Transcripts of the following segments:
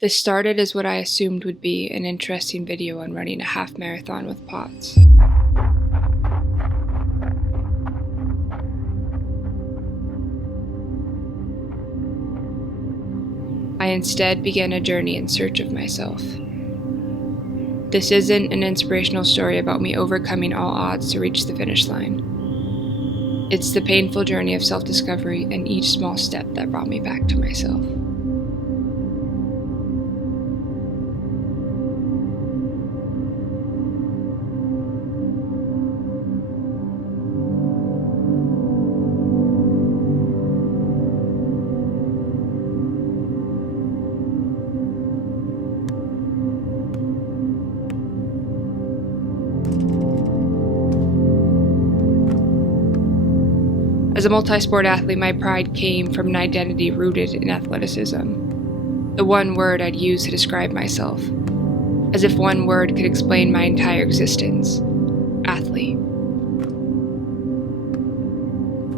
This started as what I assumed would be an interesting video on running a half marathon with POTS. I instead began a journey in search of myself. This isn't an inspirational story about me overcoming all odds to reach the finish line. It's the painful journey of self-discovery and each small step that brought me back to myself. As a multi-sport athlete, my pride came from an identity rooted in athleticism. The one word I'd use to describe myself, as if one word could explain my entire existence: athlete.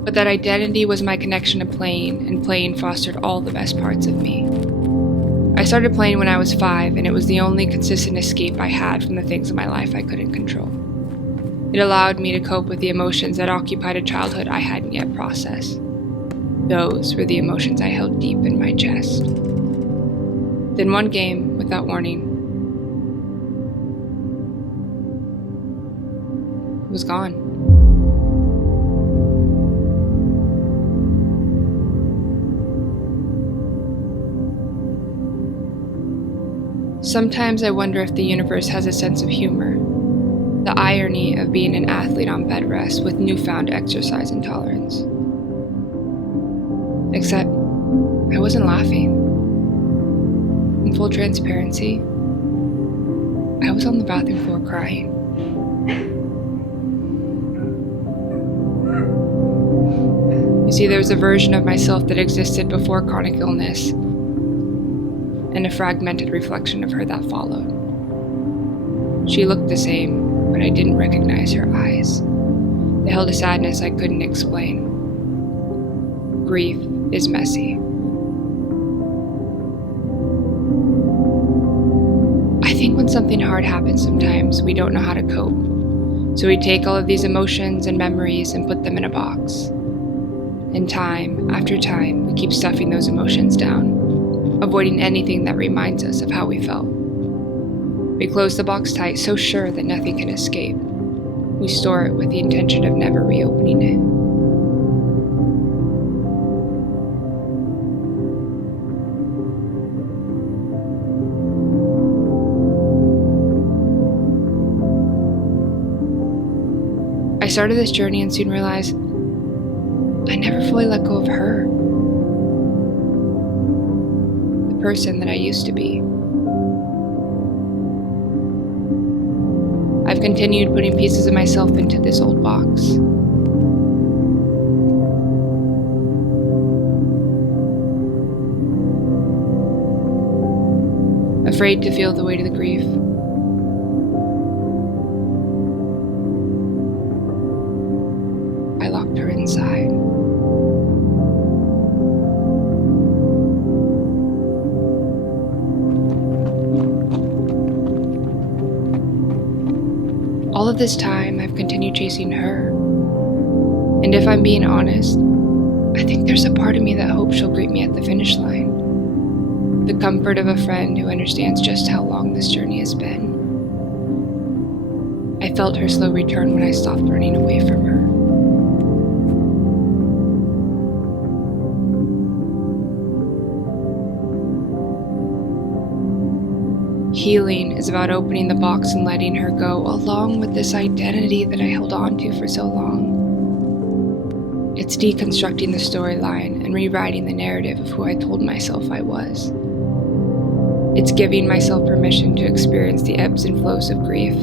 But that identity was my connection to playing, and playing fostered all the best parts of me. I started playing when I was 5, and it was the only consistent escape I had from the things in my life I couldn't control. It allowed me to cope with the emotions that occupied a childhood I hadn't yet processed. Those were the emotions I held deep in my chest. Then one game, without warning, it was gone. Sometimes I wonder if the universe has a sense of humor. The irony of being an athlete on bed rest with newfound exercise intolerance. Except, I wasn't laughing. In full transparency, I was on the bathroom floor crying. You see, there was a version of myself that existed before chronic illness, and a fragmented reflection of her that followed. She looked the same, but I didn't recognize her eyes. They held a sadness I couldn't explain. Grief is messy. I think when something hard happens sometimes, we don't know how to cope. So we take all of these emotions and memories and put them in a box. And time after time, we keep stuffing those emotions down, avoiding anything that reminds us of how we felt. We close the box tight, so sure that nothing can escape. We store it with the intention of never reopening it. I started this journey and soon realized I never fully let go of her. The person that I used to be. I've continued putting pieces of myself into this old box. Afraid to feel the weight of the grief. I locked her inside. All of this time, I've continued chasing her. And if I'm being honest, I think there's a part of me that hopes she'll greet me at the finish line. The comfort of a friend who understands just how long this journey has been. I felt her slow return when I stopped running away from her. Healing is about opening the box and letting her go, along with this identity that I held on to for so long. It's deconstructing the storyline and rewriting the narrative of who I told myself I was. It's giving myself permission to experience the ebbs and flows of grief.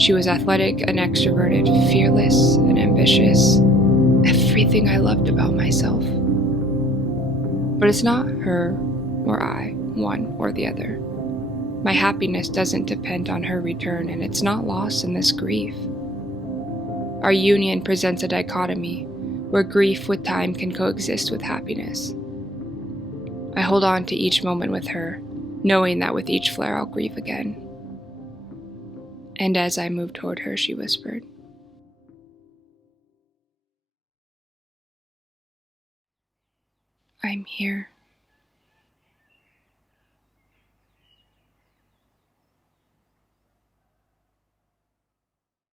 She was athletic and extroverted, fearless and ambitious, everything I loved about myself. But it's not her or I, one or the other. My happiness doesn't depend on her return, and it's not lost in this grief. Our union presents a dichotomy, where grief with time can coexist with happiness. I hold on to each moment with her, knowing that with each flare I'll grieve again. And as I moved toward her, she whispered, "I'm here."